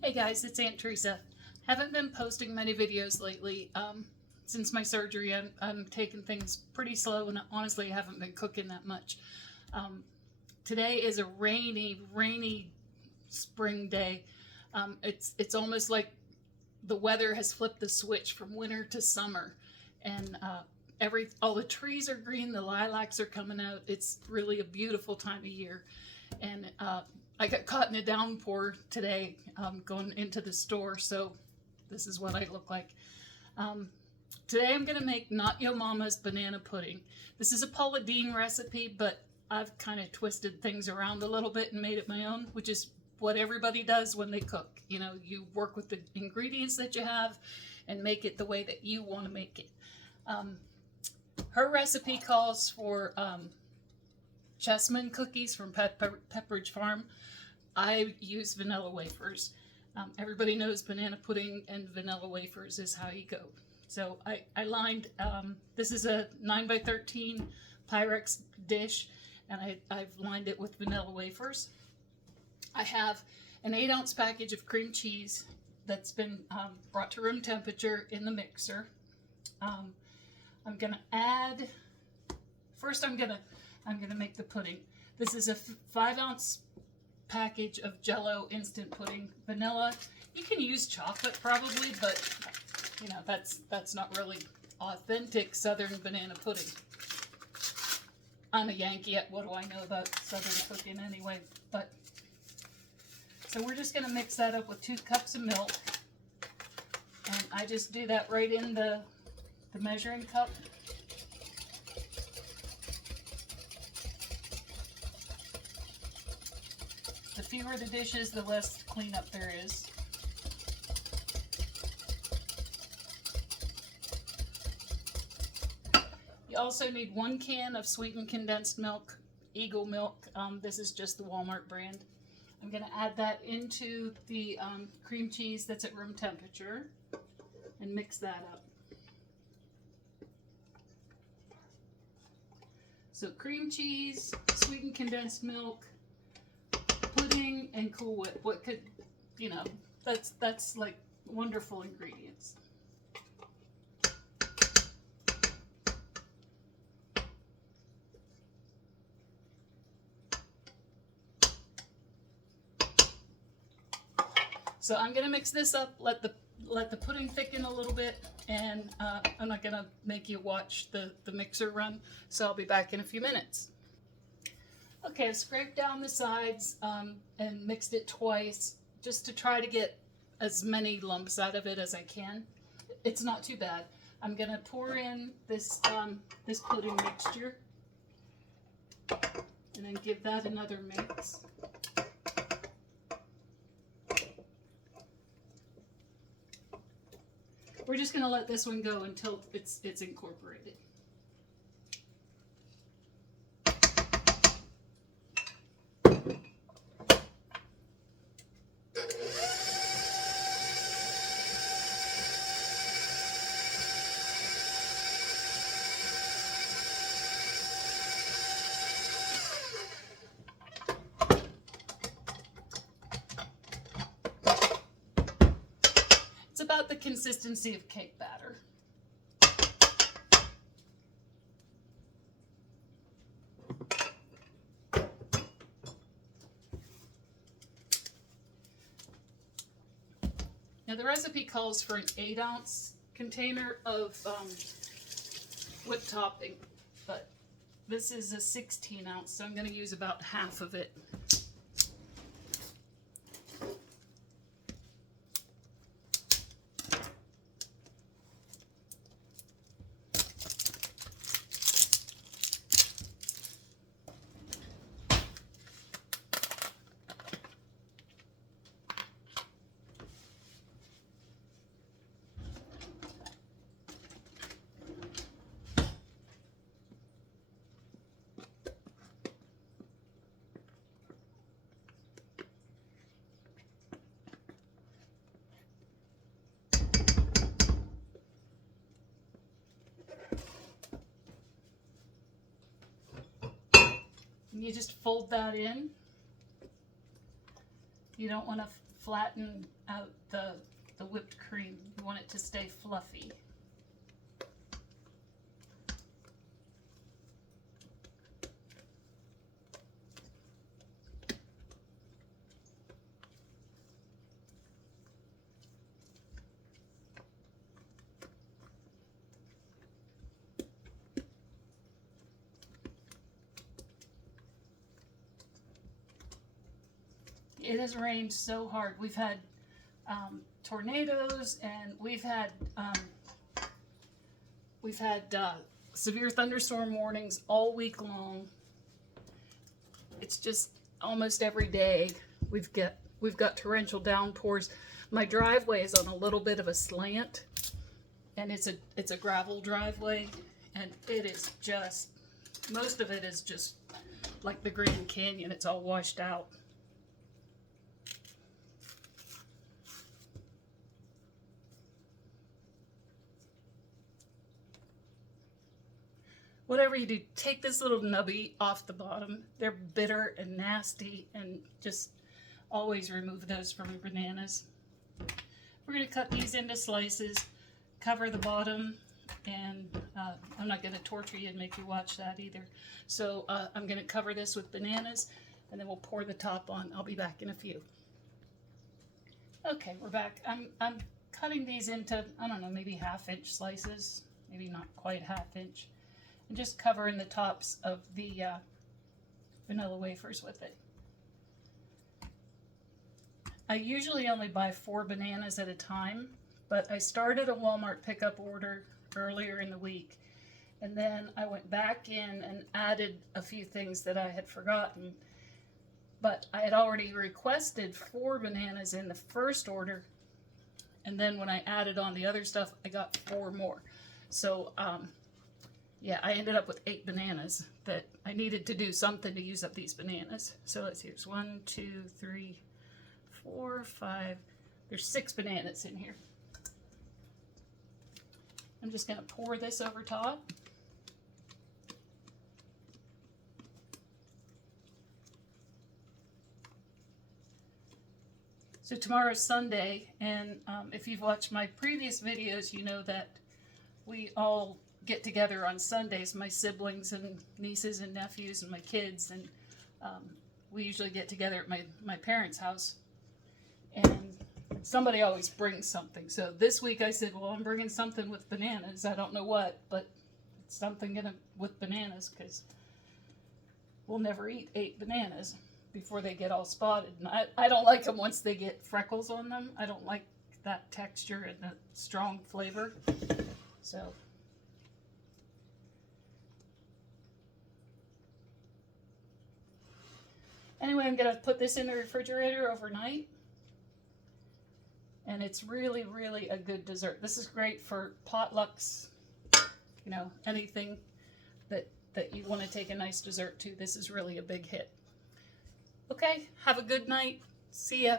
Hey guys, it's Aunt Teresa. Haven't been posting many videos lately. Since my surgery, I'm taking things pretty slow, and honestly, I haven't been cooking that much. Um, Today is a rainy spring day. It's almost like the weather has flipped the switch from winter to summer, and all the trees are green, the lilacs are coming out. It's really a beautiful time of year, and I got caught in a downpour today going into the store, so this is what I look like. Um, Today I'm going to make Not Yo Mama's banana pudding. This is a Paula Deen recipe, but I've kind of twisted things around a little bit and made it my own, which is what everybody does when they cook. You know, you work with the ingredients that you have and make it the way that you want to make it. Um, Her recipe calls for chessman cookies from Pepperidge Farm. I use vanilla wafers. Everybody knows banana pudding and vanilla wafers is how you go. So I lined, this is a 9 by 13 Pyrex dish, and I've lined it with vanilla wafers. I have an 8-ounce package of cream cheese that's been brought to room temperature in the mixer. I'm gonna add, first I'm gonna make the pudding. This is a 5-ounce package of Jello instant pudding. Vanilla. You can use chocolate probably, but you know that's not really authentic Southern banana pudding. I'm a Yankee. What do I know about Southern cooking anyway? But so we're just gonna mix that up with 2 cups of milk, and I just do that right in the measuring cup. The fewer the dishes, the less cleanup there is. You also need 1 can of sweetened condensed milk, Eagle milk. This is just the Walmart brand. I'm going to add that into the cream cheese that's at room temperature and mix that up. So cream cheese, sweetened condensed milk, pudding, and Cool Whip. What could, you know, that's like wonderful ingredients. So I'm gonna mix this up, let the pudding thicken a little bit, and I'm not gonna make you watch the mixer run, so I'll be back in a few minutes. Okay, I've scraped down the sides and mixed it twice just to try to get as many lumps out of it as I can. It's not too bad. I'm gonna pour in this this pudding mixture and then give that another mix. We're just gonna let this one go until it's incorporated. It's about the consistency of cake batter. Now the recipe calls for an 8-ounce container of whipped topping, but this is a 16-ounce, so I'm going to use about half of it. And you just fold that in. You don't want to flatten out the whipped cream. You want it to stay fluffy. It has rained so hard. We've had tornadoes, and we've had severe thunderstorm warnings all week long. It's just almost every day we've got torrential downpours. My driveway is on a little bit of a slant, and it's a gravel driveway, and it is just, most of it is just like the Grand Canyon. It's all washed out. Whatever you do, take this little nubby off the bottom. They're bitter and nasty, and just always remove those from your bananas. We're going to cut these into slices, cover the bottom, and I'm not going to torture you and make you watch that either. So I'm going to cover this with bananas, and then we'll pour the top on. I'll be back in a few. Okay, we're back. I'm cutting these into, I don't know, maybe 1/2 inch slices, maybe not quite 1/2 inch. And just covering the tops of the vanilla wafers with it. I usually only buy 4 bananas at a time, but I started a Walmart pickup order earlier in the week, and then I went back in and added a few things that I had forgotten. But I had already requested 4 bananas in the first order, and then when I added on the other stuff, I got 4 more. So yeah, I ended up with 8 bananas that I needed to do something to use up these bananas. So let's see, there's 1, 2, 3, 4, 5. There's 6 bananas in here. I'm just going to pour this over top. So tomorrow's Sunday, and if you've watched my previous videos, you know that we all get together on Sundays, my siblings and nieces and nephews and my kids, and we usually get together at my parents' house, and somebody always brings something. So this week I said, well, I'm bringing something with bananas. I don't know what, but it's something with bananas, because we'll never eat 8 bananas before they get all spotted. And I don't like them once they get freckles on them. I don't like that texture and that strong flavor. So anyway, I'm going to put this in the refrigerator overnight. And it's really, really a good dessert. This is great for potlucks, you know, anything that you want to take a nice dessert to. This is really a big hit. Okay, have a good night. See ya.